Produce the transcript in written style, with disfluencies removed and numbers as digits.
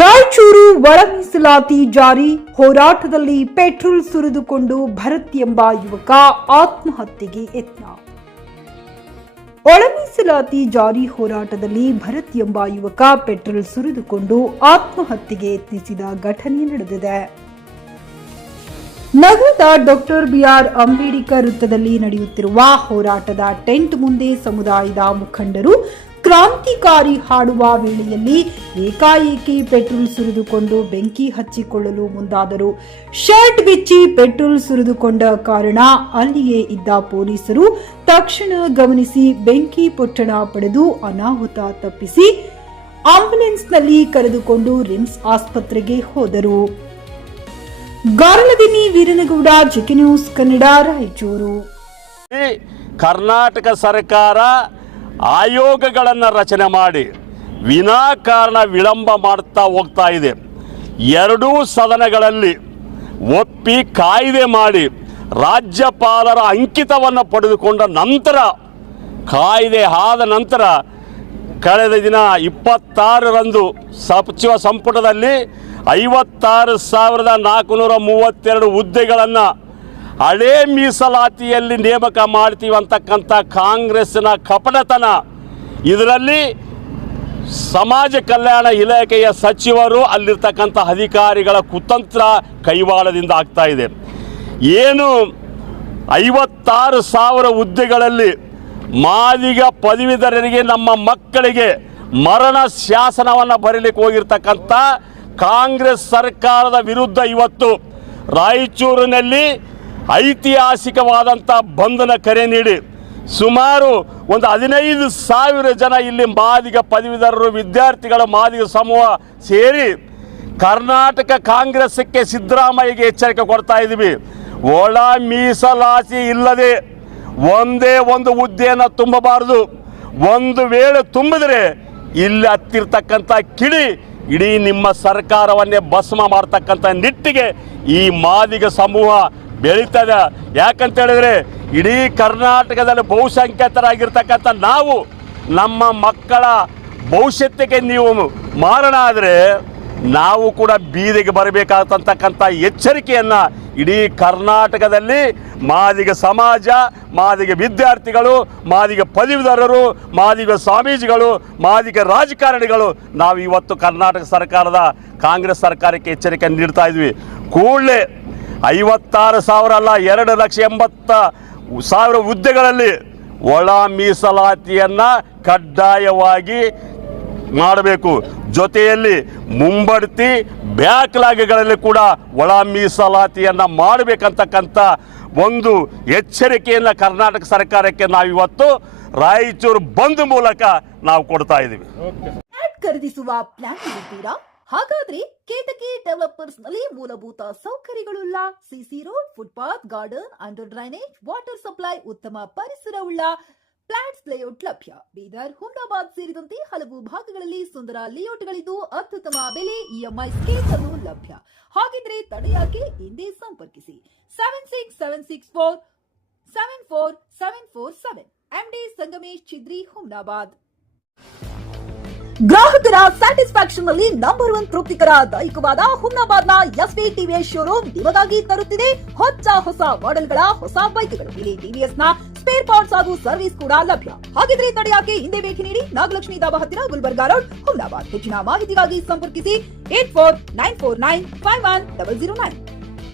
ರಾಯಚೂರು ಒಳ ಮೀಸಲಾತಿ ಜಾರಿ ಹೋರಾಟದಲ್ಲಿ ಪೆಟ್ರೋಲ್ ಸುರಿದುಕೊಂಡು ಭರತ್ ಎಂಬ ಯುವಕ ಆತ್ಮಹತ್ಯೆಗೆ ಯತ್ನ. ಒಳ ಮೀಸಲಾತಿ ಜಾರಿ ಹೋರಾಟದಲ್ಲಿ ಭರತ್ ಎಂಬ ಯುವಕ ಪೆಟ್ರೋಲ್ ಸುರಿದುಕೊಂಡು ಆತ್ಮಹತ್ಯೆಗೆ ಯತ್ನಿಸಿದ ಘಟನೆ ನಡೆದಿದೆ. ನಗರದ ಡಾಕ್ಟರ್ ಬಿಆರ್ ಅಂಬೇಡ್ಕರ್ ವೃತ್ತದಲ್ಲಿ ನಡೆಯುತ್ತಿರುವ ಹೋರಾಟದ ಟೆಂಟ್ ಮುಂದೆ ಸಮುದಾಯದ ಮುಖಂಡರು ಕ್ರಾಂತಿಕಾರಿ ಹಾಡುವ ವೇಳೆಯಲ್ಲಿ ಏಕಾಏಕಿ ಪೆಟ್ರೋಲ್ ಸುರಿದುಕೊಂಡು ಬೆಂಕಿ ಹಚ್ಚಿಕೊಳ್ಳಲು ಮುಂದಾದರು. ಶರ್ಟ್ ಬಿಚ್ಚಿ ಪೆಟ್ರೋಲ್ ಸುರಿದುಕೊಂಡ ಕಾರಣ ಅಲ್ಲಿಯೇ ಇದ್ದ ಪೊಲೀಸರು ತಕ್ಷಣ ಗಮನಿಸಿ ಬೆಂಕಿ ಪೊಟ್ಟಣ ಪಡೆದು ಅನಾಹುತ ತಪ್ಪಿಸಿ ಆಂಬ್ಯುಲೆನ್ಸ್ನಲ್ಲಿ ಕರೆದುಕೊಂಡು ರಿಮ್ಸ್ ಆಸ್ಪತ್ರೆಗೆ ಹೋದರು. ಗಾರಲದಿನ್ನಿ ವೀರನಗೌಡ, ಜಿಕೆ ನ್ಯೂಸ್ ಕನ್ನಡ, ರಾಯಚೂರು. ಕರ್ನಾಟಕ ಸರ್ಕಾರ ಆಯೋಗಗಳನ್ನು ರಚನೆ ಮಾಡಿ ವಿನಾಕಾರಣ ವಿಳಂಬ ಮಾಡ್ತಾ ಹೋಗ್ತಾ ಇದೆ. ಎರಡೂ ಸದನಗಳಲ್ಲಿ ಒಪ್ಪಿ ಕಾಯ್ದೆ ಮಾಡಿ ರಾಜ್ಯಪಾಲರ ಅಂಕಿತವನ್ನು ಪಡೆದುಕೊಂಡ ನಂತರ ಕಾಯ್ದೆ ಆದ ನಂತರ ಕಳೆದ ದಿನ 26ರಂದು ಸಚಿವ ಸಂಪುಟದಲ್ಲಿ 56,432 ಹುದ್ದೆಗಳನ್ನು ಹಳೇ ಮೀಸಲಾತಿಯಲ್ಲಿ ನೇಮಕ ಮಾಡ್ತೀವಿ ಅಂತಕ್ಕಂಥ ಕಾಂಗ್ರೆಸ್ಸಿನ ಕಪಟತನ, ಇದರಲ್ಲಿ ಸಮಾಜ ಕಲ್ಯಾಣ ಇಲಾಖೆಯ ಸಚಿವರು ಅಲ್ಲಿರ್ತಕ್ಕಂಥ ಅಧಿಕಾರಿಗಳ ಕುತಂತ್ರ ಕೈವಾಡದಿಂದ ಆಗ್ತಾ ಇದೆ. ಏನು 56,000 ಹುದ್ದೆಗಳಲ್ಲಿ ಮಾದಿಗ ಪದವೀಧರರಿಗೆ ನಮ್ಮ ಮಕ್ಕಳಿಗೆ ಮರಣ ಶಾಸನವನ್ನು ಬರೀಲಿಕ್ಕೆ ಹೋಗಿರ್ತಕ್ಕಂಥ ಕಾಂಗ್ರೆಸ್ ಸರ್ಕಾರದ ವಿರುದ್ಧ ಇವತ್ತು ರಾಯಚೂರಿನಲ್ಲಿ ಐತಿಹಾಸಿಕವಾದಂಥ ಬಂಧನ ಕರೆ ನೀಡಿ ಸುಮಾರು ಒಂದು 15,000 ಜನ ಇಲ್ಲಿ ಮಾದಿಗ ಪದವೀಧರರು, ವಿದ್ಯಾರ್ಥಿಗಳ ಮಾದಿಗ ಸಮೂಹ ಸೇರಿ ಕರ್ನಾಟಕ ಕಾಂಗ್ರೆಸ್ಗೆ ಸಿದ್ದರಾಮಯ್ಯಗೆ ಎಚ್ಚರಿಕೆ ಕೊಡ್ತಾ ಇದ್ದೀವಿ. ಒಳ ಮೀಸಲಾತಿ ಇಲ್ಲದೆ ಒಂದೇ ಒಂದು ಹುದ್ದೆಯನ್ನು ತುಂಬಬಾರದು. ಒಂದು ವೇಳೆ ತುಂಬಿದ್ರೆ ಇಲ್ಲಿ ಹತ್ತಿರ್ತಕ್ಕಂಥ ಕಿಡಿ ಇಡೀ ನಿಮ್ಮ ಸರ್ಕಾರವನ್ನೇ ಭಸ್ಮ ಮಾಡ್ತಕ್ಕಂಥ ನಿಟ್ಟಿಗೆ ಈ ಮಾದಿಗ ಸಮೂಹ ಬೆಳೀತದೆ. ಯಾಕಂತ ಹೇಳಿದ್ರೆ ಇಡೀ ಕರ್ನಾಟಕದಲ್ಲಿ ಬಹುಸಂಖ್ಯಾತರಾಗಿರ್ತಕ್ಕಂಥ ನಾವು ನಮ್ಮ ಮಕ್ಕಳ ಭವಿಷ್ಯತ್ತಿಗೆ ನೀವು ಮಾರಣ ಆದರೆ ನಾವು ಕೂಡ ಬೀದಿಗೆ ಬರಬೇಕಾದಂತಕ್ಕಂಥ ಎಚ್ಚರಿಕೆಯನ್ನು ಇಡೀ ಕರ್ನಾಟಕದಲ್ಲಿ ಮಾದಿಗ ಸಮಾಜ, ಮಾದಿಗ ವಿದ್ಯಾರ್ಥಿಗಳು, ಮಾದಿಗ ಪದವೀಧರರು, ಮಾದಿಗ ಸ್ವಾಮೀಜಿಗಳು, ಮಾದಿಗ ರಾಜಕಾರಣಿಗಳು ನಾವು ಇವತ್ತು ಕರ್ನಾಟಕ ಸರ್ಕಾರದ ಕಾಂಗ್ರೆಸ್ ಸರ್ಕಾರಕ್ಕೆ ಎಚ್ಚರಿಕೆ ನೀಡ್ತಾ ಇದ್ವಿ. ಕೂಡಲೇ 56,000 ಅಲ್ಲ 2,80,000 ಹುದ್ದೆಗಳಲ್ಲಿ ಒಳ ಮೀಸಲಾತಿಯನ್ನು ಕಡ್ಡಾಯವಾಗಿ ಮಾಡಬೇಕು. ಜೊತೆಯಲ್ಲಿ ಮುಂಬಡ್ತಿ ಬ್ಯಾಕ್ಲಾಗ್ಗಳಲ್ಲಿ ಕೂಡ ಒಳ ಮೀಸಲಾತಿಯನ್ನು ಮಾಡಬೇಕಂತಕ್ಕಂಥ ಒಂದು ಎಚ್ಚರಿಕೆಯನ್ನು ಕರ್ನಾಟಕ ಸರ್ಕಾರಕ್ಕೆ ನಾವಿವತ್ತು ರಾಯಚೂರು ಬಂದ್ ಮೂಲಕ ನಾವು ಕೊಡ್ತಾ ಇದ್ದೀವಿ. ಖರೀದಿಸುವ ಪ್ಲಾನ್ ಇದ್ದೀರಾ? ಹಾಗಾದ್ರೆ ಕೇತಕಿ ಡೆವಲಪರ್ಸ್ ನಲ್ಲಿ ಮೂಲಭೂತ ಸೌಕರ್ಯಗಳುಳ್ಳ CC road, footpath, garden, under drainage, water supply, ಉತ್ತಮ ಪರಿಸರವುಳ್ಳ ಫ್ಲಾಟ್ಸ್ ಲೇಔಟ್ ಲಭ್ಯ. ಬೀದರ್, ಹುಮ್ನಾಬಾದ್ ಸೇರಿದಂತೆ ಹಲವು ಭಾಗಗಳಲ್ಲಿ ಸುಂದರ ಲೇಔಟ್ಗಳಿದ್ದು ಅತ್ಯುತ್ತಮ ಬೆಲೆ, ಇಎಂಐ ಸ್ಕೀಮ್ಸ್ ಅನ್ನು ಲಭ್ಯ. ಹಾಗಿದ್ರೆ ತಡೆಯಾಕೆ ಹಿಂದೆ ಸಂಪರ್ಕಿಸಿ 7676474747 MD ಸಂಗಮೇಶ್ ಚಿದ್ರಿ, ಹುಮ್ನಾಬಾದ್. ಗ್ರಾಹಕರ ಸ್ಯಾಟಿಸ್ಫ್ಯಾಕ್ಷನ್ ನಲ್ಲಿ ನಂಬರ್ 1 ತೃಪ್ತಿಕರ ದೈಹಿಕವಾದ ಹುಮ್ನಾಬಾದ್ನ ಎಸ್ವಿ ಟಿವಿಎಸ್ ಶೋರೂಮ್ ನಿಮಗಾಗಿ ತರುತ್ತಿದೆ ಹೊಸ ಮಾಡೆಲ್ಗಳ ಹೊಸ ಬೈಕ್ಗಳು. ಇಲ್ಲಿ ಟಿವಿಎಸ್ ನ ಸ್ಪೇರ್ ಪಾರ್ಟ್ಸ್ ಹಾಗೂ ಸರ್ವಿಸ್ ಕೂಡ ಲಭ್ಯ. ಹಾಗಿದ್ರೆ ತಡೆಯಾಕೆ ಹಿಂದೆ ಭೇಟಿ ನೀಡಿ ನಾಗಲಕ್ಷ್ಮಿ ದಾಬಾ ಹತ್ತಿರ, ಗುಲ್ಬರ್ಗಾ ರೋಡ್, ಹುಮ್ನಾಬಾದ್. ಹೆಚ್ಚಿನ ಮಾಹಿತಿಗಾಗಿ ಸಂಪರ್ಕಿಸಿ 8494951009.